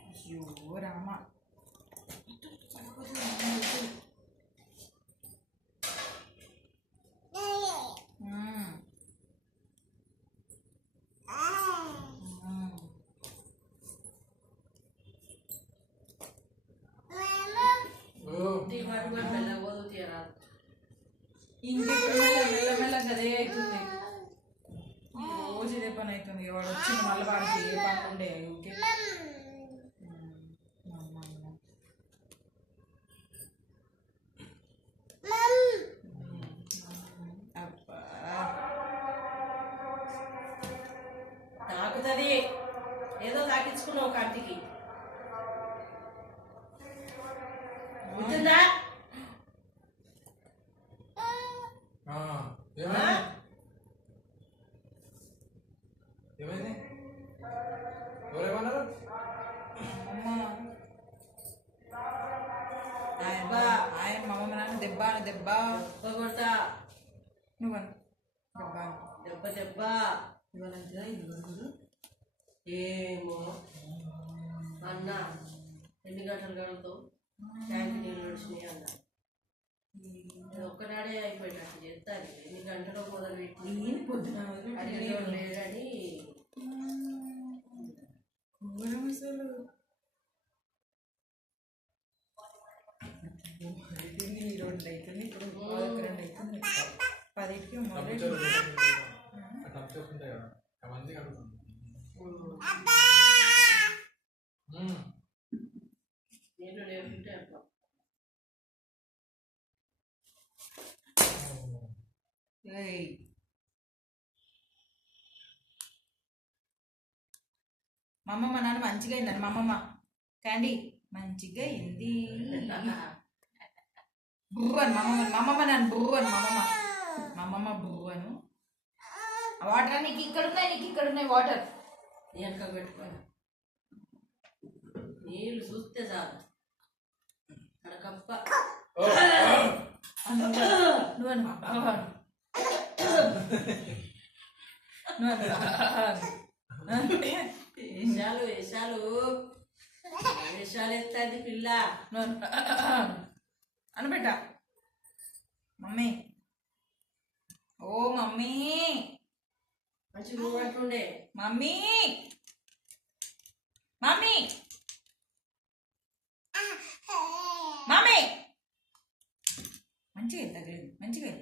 అయ్యో రామ ఇంకెప్పుడు మెల్లమెల్లగా అదే అవుతుంది. రోజు ఇదే పని అవుతుంది. వాడు వచ్చింది మళ్ళీ వాడికి ఏ పని ఉండే ఊకే అబ్బా తాకుతుంది. ఏదో తాకించుకున్నావు కంటికి గుర్తుందా? ఏమైంది? ఎవరేమన్నారు? ఆయన మమ్మ నాన్న దెబ్బ దెబ్బ కొడతా నువ్వు దెబ్బ దెబ్బ దెబ్బ ఇవ్వాలంటే ఇది ఏమో అన్న ఎన్ని గంటలు గడుగుతావు? ట్యాంక్ నీళ్ళు వచ్చినాయి అన్న. ఒక్కనాడే అయిపోయినట్టు చెప్తాను. ఎన్ని గంటలు మొదలు పెట్టి పొద్దున లేదని అసలు రెండు అవుతుంది. ఇప్పుడు 2 అవుతుంది. 10కి నీళ్ళు లేకుంటే అర్థం. మా అమ్మమ్మ నాన్న మంచిగా అయిందండి. మా అమ్మమ్మ క్యాండీ మంచిగా అయింది. బుర్రు అని మా అమ్మమ్మ నాన్న బుర్రు అని మా అమ్మమ్మ బుర్రు అను. వాటర్ నీకు ఇక్కడ ఉన్నాయి వాటర్ వెనక పెట్టుకోని నీళ్ళు చూస్తే చాలు కడకప్ప వేషాలు వేషాలు వేషాలు ఎత్తాది పిల్ల అనబెట్ట మమ్మీ. ఓ మమ్మీ మంచి నువ్వు అంటుండే మమ్మీ మమ్మీ మమ్మీ మంచిగా మంచిగా